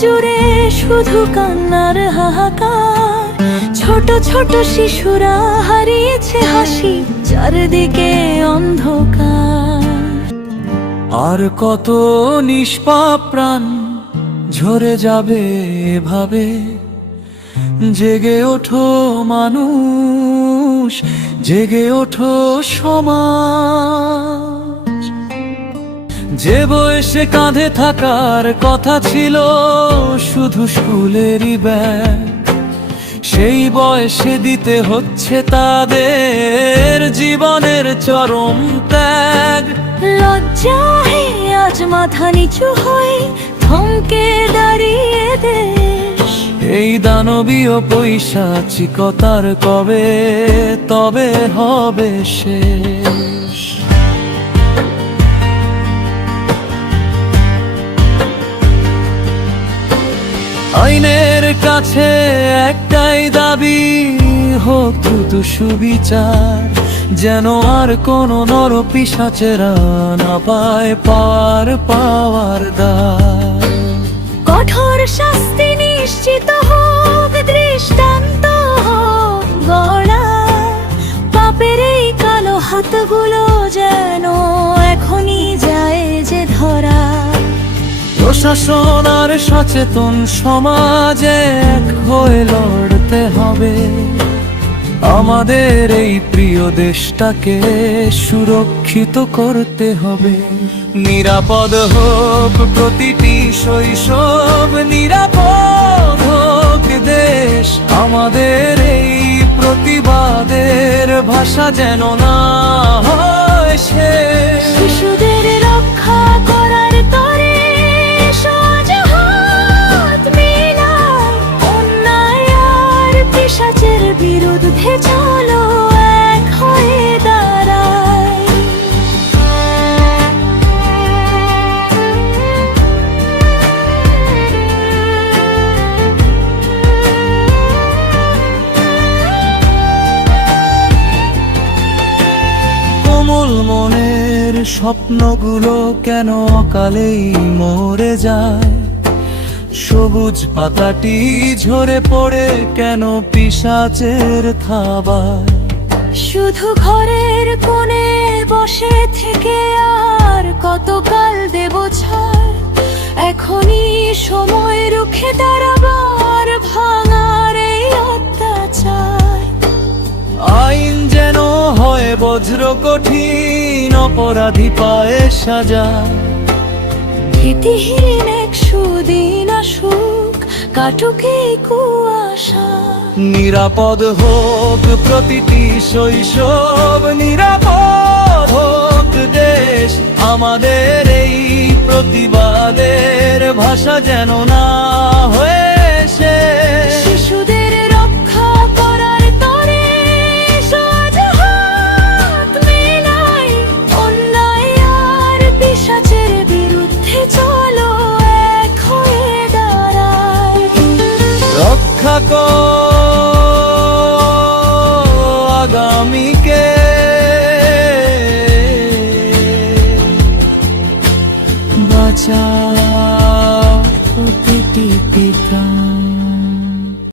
জুড়ে শুধু কান্নার হাহাকার। ছোট ছোট শিশুরা হারিয়েছে হাসি, চারদিকে অন্ধকার। আর কত নিষ্পাপ প্রাণ ঝরে যাবে এভাবে। জেগে ওঠো মানুষ, জেগে ওঠো সমাজ। যে বয়সে কাঁধে থাকার কথা ছিল শুধু স্কুলেরই ব্যাগ, সেই বয়সে দিতে হচ্ছে তাদের জীবনের চরম ত্যাগ। লজ্জায় আজ মাথা নিচু হয়ে থমকে দাঁড়িয়ে দেশ। এই দানবীয় পৈশাচিকতার কবে তবে হবে শেষ? আইনের কাছে একটাই দাবি, হোক দ্রুত সুবিচার, যেন আর কোনো নর পিশাচেরা না পায় পাওয়ার দায়। কঠোর শাস্তি নিশ্চিত হোক, দৃষ্টান্ত হোক গড়া। পাপের এই কালো হাতগুলো যেন এখনই যায় যে ধরা। প্রশাসন আর সচেতন সমাজে এক হয়ে লড়তে হবে। আমাদের এই প্রিয় দেশটাকে সুরক্ষিত করতে হবে। নিরাপদ হোক প্রতিটি শৈশব, নিরাপদ হোক দেশ। আমাদের এই প্রতিবাদের ভাষা যেন না হয় শেষ। শিশুদের রক্ষা করার তরে সহজ হাত মেলায়। অন্যায় আর পিশাচের বিরুদ্ধে চলো এক হয়ে দাঁড়াই। কোমল মনের স্বপ্নগুলো কেন অকালেই মরে যায়? সবুজ পাতাটি ঝরে পড়ে কেন পিশাচের থাবায়? শুধু ঘরের কোণে বসে থেকে আর কতকাল দেব ছাড়? এখনই সময় রুখে দাঁড়াবার, ভাঙার এই অত্যাচার। আইন যেন হয় বজ্র কঠিন, অপরাধী পায়ে সাজা। ভীতিহীন এক সুদিন আসুক, কাটুক এই কুয়াশা। নিরাপদ হোক প্রতিটি শৈশব, নিরাপদ হোক দেশ। আমাদের এই প্রতিবাদের ভাষা যেন না হয়ে শেষ। শিশুদের রক্ষা করার তরে সহজ হাত মেলাই। অন্যায় আর পিশাচের বিরুদ্ধে চলো এক হয়ে দাঁড়াই। রক্ষা কর আগামী